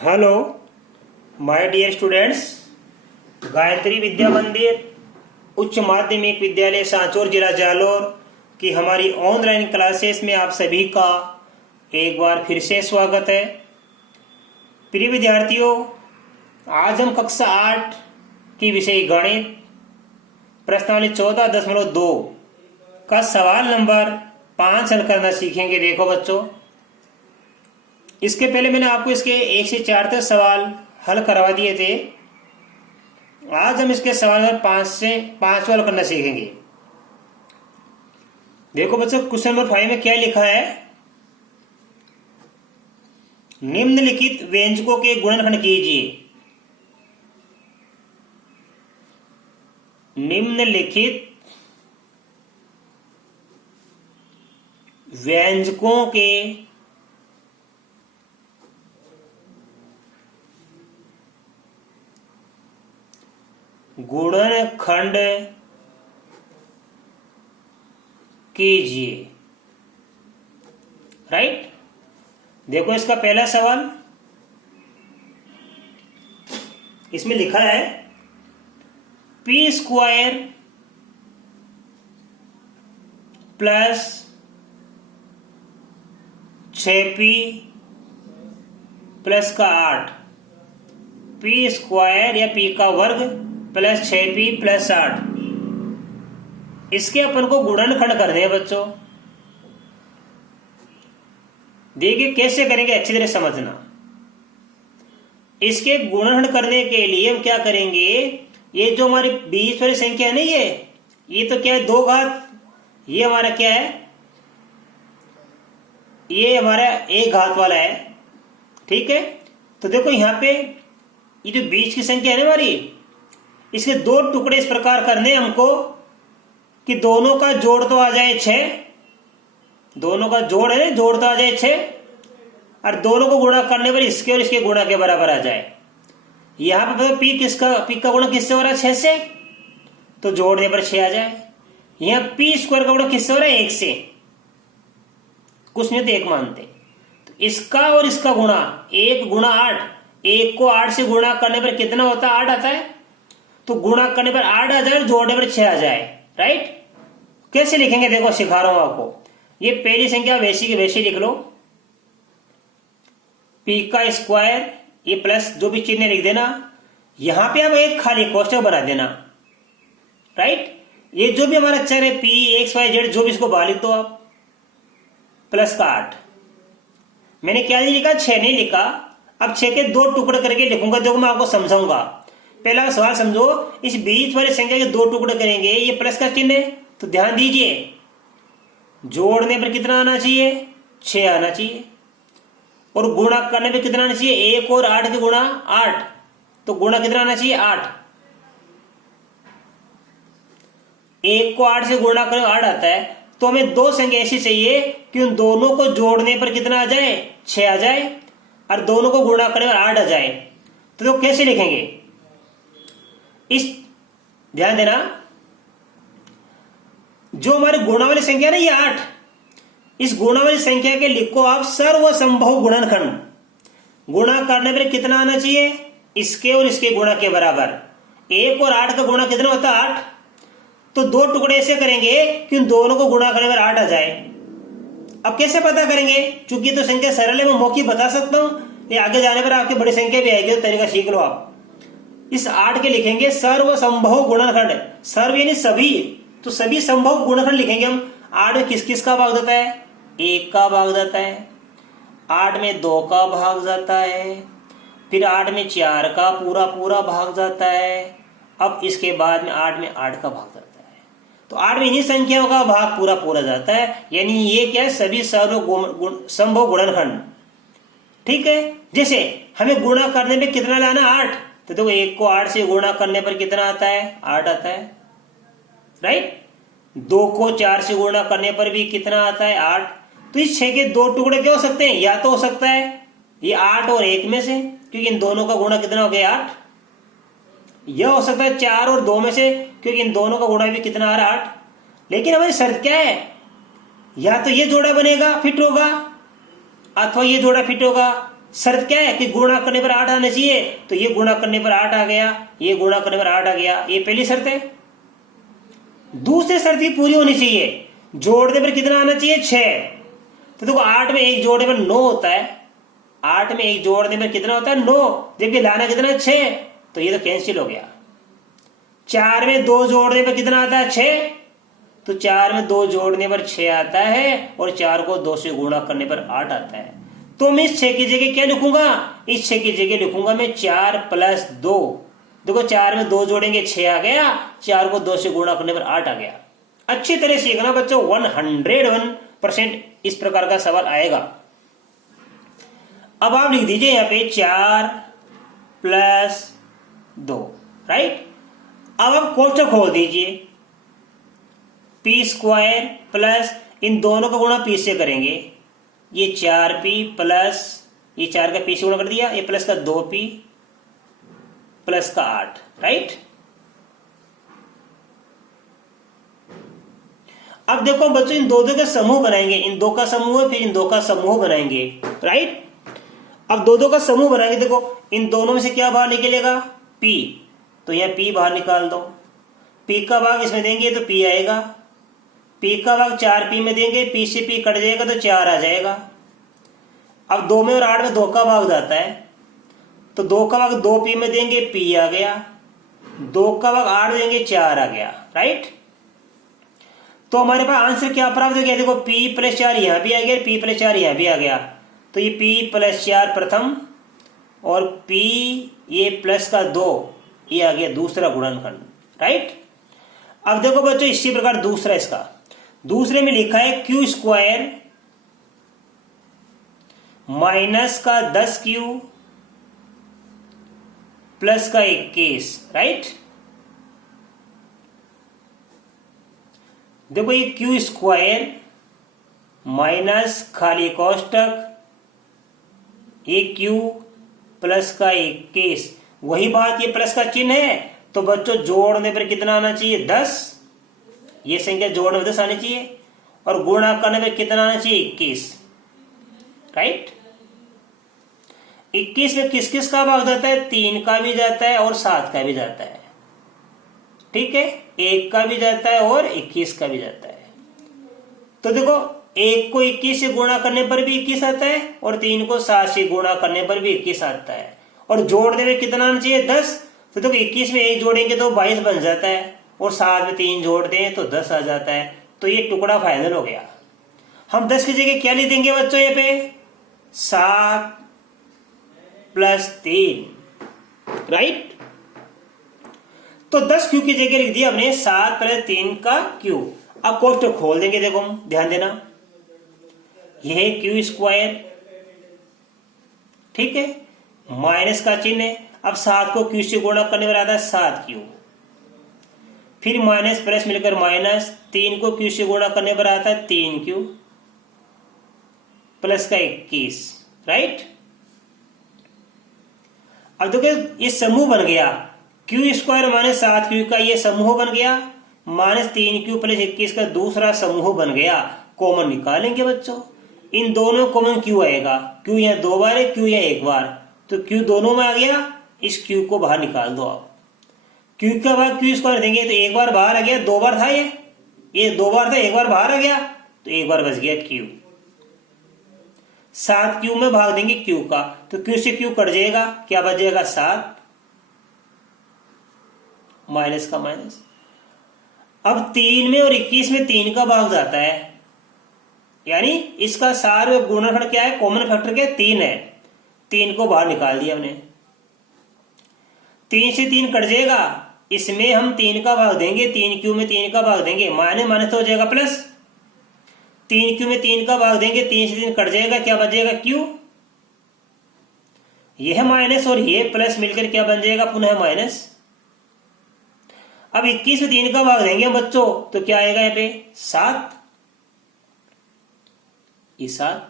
Hello my dear students. Gayatri Vidya Mandir Uchch माध्यमिक विद्यालय सांचौर जिला जालोर की हमारी ऑनलाइन क्लासेस में आप सभी का एक बार फिर से स्वागत है। प्रिय विद्यार्थियों, आज हम कक्षा 8 की विषय गणित प्रश्नावली 14.2 का सवाल नंबर 5 हल करना सीखेंगे। देखो बच्चों, इसके पहले मैंने आपको इसके 1 से 4 तक सवाल हल करवा दिए थे। आज हम इसके सवाल नंबर 5 से 5 हल करना सीखेंगे। देखो बच्चों, क्वेश्चन नंबर 5 में क्या लिखा है। निम्नलिखित व्यंजकों के गुणनखंड कीजिए। निम्नलिखित व्यंजकों के गुणनखंड कीजिए। राइट। देखो इसका पहला सवाल, इसमें लिखा है P square plus 6p plus का 8, पी स्क्वायर या पी का वर्ग प्लस 6p प्लस 8, इसके अपन को गुणनखंड करने हैं बच्चों। देखिए कैसे करेंगे, अच्छी तरह समझना। इसके गुणनखंड करने के लिए हम क्या करेंगे, ये जो हमारी बीच वाली संख्या है ना, ये तो क्या है, 2 घात। ये हमारा क्या है, ये हमारा 1 घात वाला है। ठीक है, तो देखो यहां पे ये जो बीच की संख्या है ना हमारी, इसके 2 टुकड़े इस प्रकार करने हमको कि दोनों का जोड़ तो आ जाए 6, दोनों का जोड़ है, जोड़ तो आ जाए 6, और दोनों को गुणा करने पर इसके और इसके गुणा के बराबर आ जाए। यहां पर पी का गुणा किससे हो रहा है, 6 से, तो जोड़ने पर 6 आ जाए। यहां पी स्क्वायर का गुणा किससे हो रहा है, 1 से, कुछ नहीं तो 1 मानते। तो इसका और इसका गुणा 1 गुणा 8, 1 को 8 से गुणा करने पर कितना होता है, 8 आता है। तो गुणा करने पर 8 आ जाए, जोड़ने पर 6 आ जाए। राइट। कैसे लिखेंगे, देखो सिखा रहा हूं आपको। ये पहली संख्या वैसी की वैसी लिख लो, पी का स्क्वायर, ये प्लस जो भी चिन्ह लिख देना। यहां पे अब एक खाली कोष्ठक बना देना। राइट। ये जो भी हमारा चर है पी एक्स वाई जेड, जो भी इसको बाहर लिख दो आप, प्लस का 8। मैंने क्या नहीं लिखा, 6 नहीं लिखा। अब 6 के 2 टुकड़े करके लिखूंगा। देखो मैं आपको समझाऊंगा। पहला सवाल समझो, इस बीच वाली संख्या के 2 टुकड़े करेंगे, ये प्लस का चिन्ह है, तो ध्यान दीजिए जोड़ने पर कितना आना चाहिए, 6 आना चाहिए, और गुणा करने पर कितना आना चाहिए, 1 और 8 के गुणा 8, तो गुणा कितना आना चाहिए, 8। 1 को 8 से गुणा करें 8 आता है। तो हमें 2 संख्या ऐसी चाहिए कि उन दोनों को जोड़ने पर कितना आ जाए, 6 आ जाए, और दोनों को गुणा करने पर 8 आ जाए। तो कैसे लिखेंगे, इस ध्यान देना, जो हमारी गुणा वाली संख्या ना ये 8, इस गुणा वाली संख्या के लिखो आप सर्वसंभव गुणनखंड। गुणा करने पर कितना आना चाहिए, इसके और इसके गुणा के बराबर। 1 और 8 का गुणा कितना होता है, 8। तो 2 टुकड़े ऐसे करेंगे कि उन दोनों को गुणा करने पर 8 आ जाए। अब कैसे पता करेंगे, चूंकि तो संख्या सरल है, मैं मौखिक बता सकता हूं, लेकिन आगे जाने पर आपकी बड़ी संख्या भी आएगी, तो तरीका सीख लो आप। इस 8 के लिखेंगे सर्वसंभव गुणनखंड। सर्व यानी सभी, तो सभी संभव गुणनखंड लिखेंगे हम। 8 में किस किस का भाग जाता है, 1 का भाग जाता है। 8 में 2 का भाग जाता है। फिर 8 में 4 का पूरा पूरा भाग जाता है। अब इसके बाद में 8 में 8 का भाग जाता है। तो 8 में इन्हीं संख्याओं का भाग पूरा पूरा जाता है, यानी ये क्या है, सभी संभव गुणनखंड। ठीक है। जैसे हमें गुणा करने में कितना लाना, 8, तो देखो 1 को 8 से गुणा करने पर कितना आता है, 8 आता है। राइट। 2 को 4 से गुणा करने पर भी कितना आता है, 8। तो इस 6 के 2 टुकड़े क्या हो सकते हैं, या तो हो सकता है ये 8 और 1 में से, क्योंकि इन दोनों का गुणा कितना हो गया, 8। यह हो सकता है 4 और 2 में से, क्योंकि इन दोनों का गुणा भी कितना आ रहा है, 8। लेकिन हमारी शर्त क्या है, या तो ये जोड़ा बनेगा फिट होगा, अथवा ये जोड़ा फिट होगा, शर्त क्या है कि गुणा करने पर 8 आना चाहिए, तो ये गुणा करने पर 8 आ गया, ये गुणा करने पर 8 आ गया, ये पहली शर्त है। दूसरी शर्त भी पूरी होनी चाहिए, जोड़ने पर कितना आना चाहिए 6। तो देखो 8 में 1 जोड़ने पर 9 होता है, 8 में 1 जोड़ने पर कितना होता है 9, जबकि लाना कितना 6, तो ये तो कैंसिल हो गया। 4 में 2 जोड़ने पर कितना आता है 6, तो 4 में 2 जोड़ने पर 6 आता है, और 4 को 2 से गुणा करने पर 8 आता है। तो मैं इस 6 की जगह क्या लिखूंगा, इस 6 की जगह लिखूंगा मैं 4 + 2। देखो 4 में 2 जोड़ेंगे 6 आ गया, 4 को 2 से गुणा करने पर 8 आ गया। अच्छी तरह सीखना बच्चों, 101% इस प्रकार का सवाल आएगा। अब आप लिख दीजिए यहाँ पे 4 + 2, राइट। अब आप कोष्ठक खोल दीजिए, p² प्लस इन दोनों का गुणा p से करेंगे, ये 4p प्लस ये 4 का p से गुणा कर दिया, ये प्लस का 2p प्लस का 8, राइट। अब देखो बच्चों, इन दो का समूह बनाएंगे, इन 2 का समूह है, फिर इन 2 का समूह बनाएंगे, राइट। अब 2 का समूह बनाएंगे, देखो इन दोनों में से क्या बाहर निकलेगा p, तो यह p बाहर निकाल दो, p का भाग इसमें देंगे तो p आएगा, p का भाग 4p में देंगे, p से p कट जाएगा तो 4 आ जाएगा। अब 2 में और 8 में 2 का भाग जाता है, तो 2 का भाग 2p में देंगे, p आ गया, 2 का भाग 8 देंगे, 4 आ गया, राइट। तो हमारे पास आंसर क्या प्राप्त हो गया, देखो p + 4 यहां भी आ गया, p + 4 यहां भी आ गया, तो ये p + 4 प्रथम, और p ये प्लस का 2 ये आ गया दूसरा गुणनखंड, राइट। अब देखो बच्चों इसी प्रकार दूसरा, इसका दूसरे में लिखा है q² माइनस का 10q प्लस का 21, राइट। देखो ये q² माइनस खाली कोष्टक ये q प्लस का 21, वही बात, ये प्लस का चिन्ह है, तो बच्चों जोड़ने पर कितना आना चाहिए 10, ये संख्या जोड़ने में 10 आनी चाहिए, और गुणा करने में कितना आना चाहिए 21, राइट। 21 में किस किस का भाग जाता है, 3 का भी जाता है और 7 का भी जाता है, ठीक है, 1 का भी जाता है और 21 का भी जाता है। तो देखो 1 को 21 से गुणा करने पर भी 21 आता है, और 3 को 7 से गुणा करने पर भी 21 आता है, और जोड़ने में कितना आना चाहिए 10। तो देखो 21 में 1 जोड़ेंगे तो 22 बन जाता है, और 7 में 3 जोड़ते हैं तो 10 आ जाता है, तो ये टुकड़ा फाइनल हो गया। हम 10 की जगह क्या लिख देंगे बच्चों, यहाँ पे 7 + 3, राइट। तो 10q की जगह लिख दिया हमने 7 + 3 का q। अब कोष्ठक खोल देंगे, देखो ध्यान देना, यह है q², ठीक है, माइनस का चिन्ह है। अब 7 को q से गुणा करने पर आता है 7q, फिर माइनस प्लस मिलकर माइनस, 3 को q से गुणा करने पर आता है 3q प्लस का 21, राइट। अब देखो ये समूह बन गया, q² माइनस 7q का ये समूह बन गया, माइनस 3q + 21 का दूसरा समूह बन गया। कॉमन निकालेंगे बच्चों, इन दोनों कॉमन q आएगा, q यहाँ 2 बार है, q यहाँ 1 बार, तो q दोनों में आ गया, इस q को बाहर निकाल दो आप, q का भाग q² देंगे तो 1 बार बाहर आ गया, 2 बार था, ये 2 बार था, 1 बार बाहर आ गया, तो 1 बार बच गया q। 7q में भाग देंगे q का, तो q से q कट जाएगा, क्या बच जाएगा 7, माइनस का माइनस। अब 3 में और 21 में 3 का भाग जाता है, यानी इसका सार गुणनखंड क्या है, कॉमन फैक्टर क्या है 3 है, 3 को बाहर निकाल दिया हमने, 3 से 3 कट जाएगा, इसमें हम 3 का भाग देंगे, 3q में 3 का भाग देंगे, माइनस माइनस तो हो जाएगा प्लस, 3q में 3 का भाग देंगे, 3 से 3 कट जाएगा, क्या बच जाएगा q, यह माइनस और ये प्लस मिलकर क्या बन जाएगा पुनः माइनस। अब 21 में 3 का भाग देंगे बच्चों, तो क्या आएगा यहाँ पे 7, ये 7।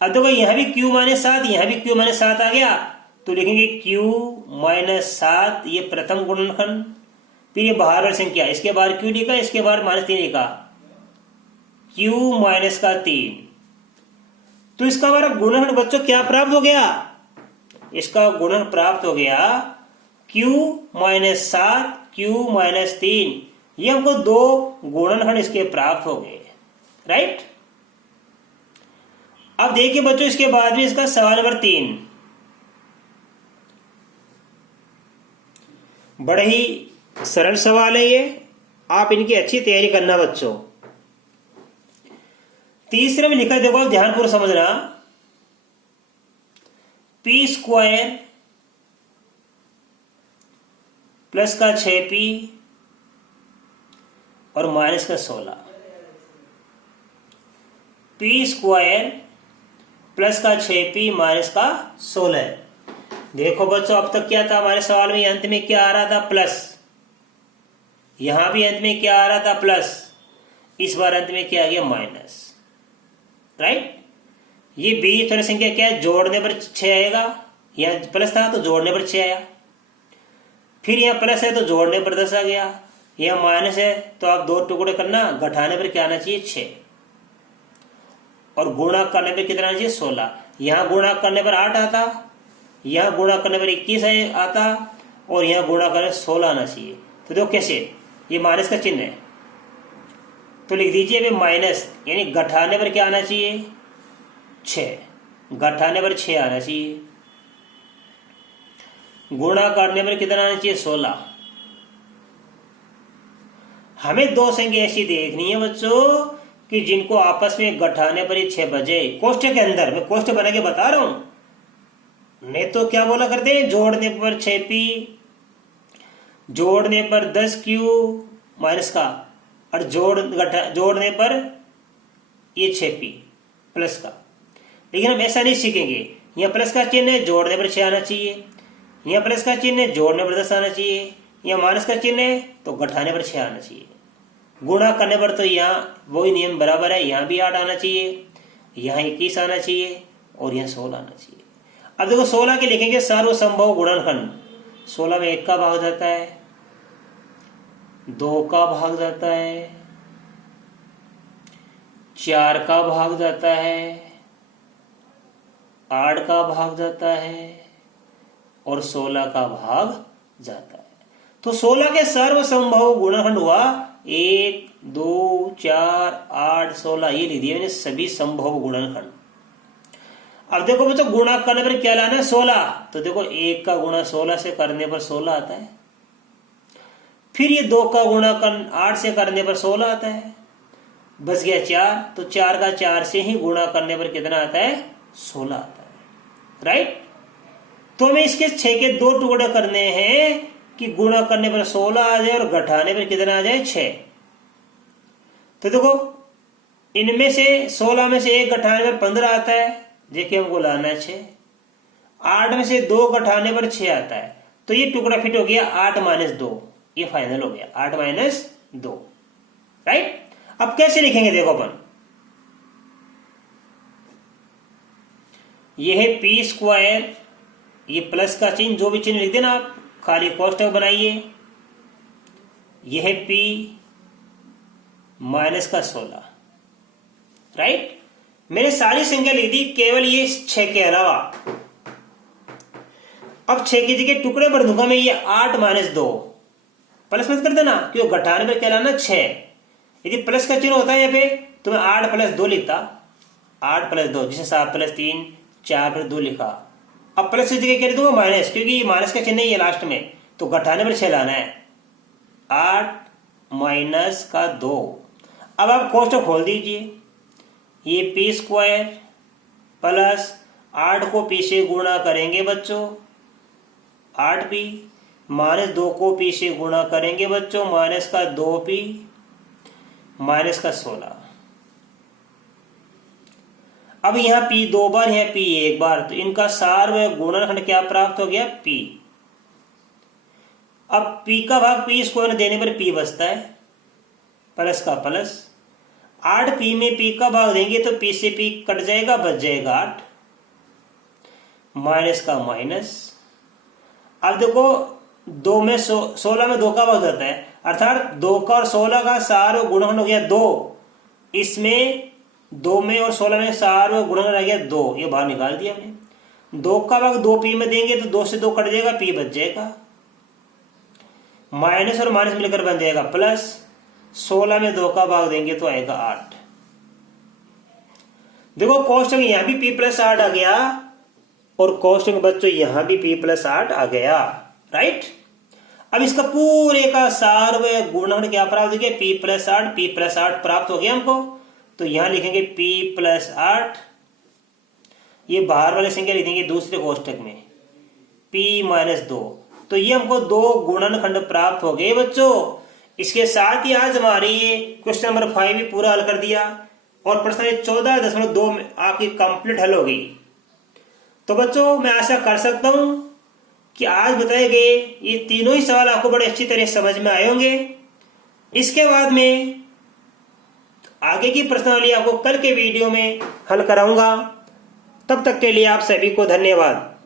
अब देखो यहां भी q - 7, यहां भी q - 7 आ गया, तो लिखेंगे q - 7 ये प्रथम गुणनखंड, फिर ये बाहर वाली संख्या, इसके बाहर q लिखा, इसके बाहर -3 लिखा, q - 3, तो इसका हमारा गुणनखंड बच्चों क्या प्राप्त हो गया? इसका गुणनखंड प्राप्त हो गया q माइनस 7 q माइनस 3। ये हमको दो गुणनखंड इसके प्राप्त हो गए, राइट। अब देखिए बच्चों इसके बाद में इसका सवाल नंबर 3 बड़ा ही सरल सवाल है ये, आप इनकी अच्छी तैयारी करना बच्चों। तीसरे में लिखा, देखो आप ध्यानपूर्वक समझना, पी स्क्वायर प्लस का 6p और माइनस का 16। पी स्क्वायर प्लस का 6p माइनस का 16। देखो बच्चों अब तक क्या था हमारे सवाल में, अंत में क्या आ रहा था? प्लस। यहां भी अंत में क्या आ रहा था? प्लस। इस बार अंत में क्या आ गया? Minus, right. ये बीजोत्तर संख्या क्या है? जोड़ने पर 6 आएगा। यहां प्लस था तो जोड़ने पर 6 आया, फिर यहां प्लस है तो जोड़ने पर 10 आ गया, यहां माइनस है तो आप 2 टुकड़े करना, घटाने पर क्या आना चाहिए? 6, और गुणा करने पर कितना आना चाहिए? 16। यहां गुणा करने पर 8 आता, यहां गुणा करने पर 21 आता, और यहां गुणा करने 16 आना चाहिए। तो देखो कैसे, ये माइनस का चिन्ह है तो लिख दीजिए अभी माइनस, यानी घटाने पर क्या आना चाहिए? 6। घटाने पर 6 आना चाहिए, गुणा करने पर कितना आना चाहिए? 16। हमें दो संख्या ऐसी देखनी है बच्चों कि जिनको आपस में घटाने पर ही 6 बजे। कोष्ठक के अंदर मैं कोष्ठक बना के बता रहा हूं, नहीं तो क्या बोला करते हैं? जोड़ने पर 6p, जोड़ने पर 10q माइनस का, और जोड़ने पर ये 6p प्लस का। लेकिन हम ऐसा नहीं सीखेंगे। यहाँ प्लस का चिन्ह है, जोड़ने पर 6 आना चाहिए, यहाँ प्लस का चिन्ह है, जोड़ने पर 10 आना चाहिए, यहाँ माइनस का चिन्ह है तो घटाने पर 6 आना चाहिए। गुणा करने पर तो यहाँ वही नियम बराबर है, यहाँ भी 8 आना चाहिए, यहाँ 21 आना चाहिए, और यहाँ 16 आना चाहिए। अब देखो 16 के लिखेंगे सर्वसंभव गुणनखंड। 16 में 1 का भाग जाता है, 2 का भाग जाता है, 4 का भाग जाता है, 8 का भाग जाता है, और 16 का भाग जाता है। तो 16 के सर्वसंभव गुणनखंड हुआ 1, 2, 4, 8, 16। ये लिख दिया मैंने सभी संभव गुणनखंड। अब देखो बच्चों गुणा करने पर क्या लाना है? 16। तो देखो 1 का गुणा 16 से करने पर 16 आता है, फिर ये 2 का गुणा 8 से करने पर 16 आता है, बच गया 4। तो 4 का 4 से ही गुणा करने पर कितना आता है? 16 आता है, राइट। तो हमें इसके 6 के 2 टुकड़े करने हैं कि गुणा करने पर 16 आ जाए और घटाने पर कितना आ जाए? 6। तो देखो इनमें से 16 में से 1 घटाने पर 15 आता है, देखिए हमको लाना है 6। 8 में से 2 घटाने पर 6 आता है, तो ये टुकड़ा फिट हो गया 8 माइनस 2, ये फाइनल हो गया 8 माइनस 2, राइट। अब कैसे लिखेंगे देखो अपन, ये है पी स्क्वायर, ये प्लस का चिन्ह जो भी चिन्ह लिख देना आप, खाली कोष्ठक बनाइए। यह है पी माइनस का 16, राइट। मैंने सारी संख्या लिख दी केवल ये 6 के अलावा। अब 6 की जगह टुकड़े भर दूंगा मैं, ये 8 माइनस 2, प्लस मत कर देना क्यों? घटाने पर क्या लाना? 6। यदि प्लस का चिन्ह होता है यहाँ पे तो मैं 8 प्लस 2 लिखता, 8 प्लस 2 जिसे 7 प्लस 3 4 प्लस 2 लिखा। अब प्लस की जगह क्या लिख दूंगा? माइनस, क्योंकि ये माइनस का चिन्ह ही है लास्ट में, तो घटाने पर 6 लाना है। 8 माइनस का 2। अब आप कोष्ठक खोल दीजिए, ये पी स्क्वायर प्लस 8 को पी से गुणा करेंगे बच्चों 8p, माइनस 2 को पी से गुणा करेंगे बच्चों माइनस का 2p, माइनस का 16। अब यहाँ p 2 बार, यहाँ p 1 बार, तो इनका सार्वयव गुणनखंड क्या प्राप्त हो गया? p। अब p का भाग p स्क्वायर देने पर p बचता है, प्लस का प्लस। 8p में p का भाग देंगे तो p से p कट जाएगा, बच जाएगा 8, माइनस का माइनस। अब देखो 2 में 16 में 2 का भाग जाता है, अर्थात 2 का और 16 का सार्वयव गुणनखंड हो गया 2। इसमें 2 में और 16 में 4 में गुणन रह गया 2, ये बाहर निकाल दिया हमने। 2 का भाग 2p में देंगे तो 2 से 2 कट जाएगा, p बच जाएगा। माइनस और माइनस मिलकर बन जाएगा प्लस। 16 में 2 का भाग देंगे तो आएगा 8। देखो कोष्टक यहां भी p प्लस 8 आ गया और कोष्टक बच्चों यहां भी p प्लस 8 आ गया, राइट। अब इसका पूरे का सार व गुणन क्या प्राप्त हो गया, p प्लस 8, p प्लस 8 प्राप्त हो गया हमको। तो यहां लिखेंगे p प्लस 8, ये बाहर वाले संख्या लिखेंगे दूसरे कोष्टक में p माइनस 2। तो ये हमको 2 गुणनखंड प्राप्त हो गए बच्चों। इसके साथ ही आज हमारी ये क्वेश्चन नंबर 5 भी पूरा हल कर दिया और प्रश्न 14.2 में आपकी कंप्लीट हल हो गई। तो बच्चों मैं आशा कर सकता हूं कि आज बताए गए ये तीनों ही सवाल आपको बड़े अच्छी तरह समझ में आए होंगे। इसके बाद में आगे की प्रश्नावली आपको कल के वीडियो में हल कराऊंगा। तब तक के लिए आप सभी को धन्यवाद।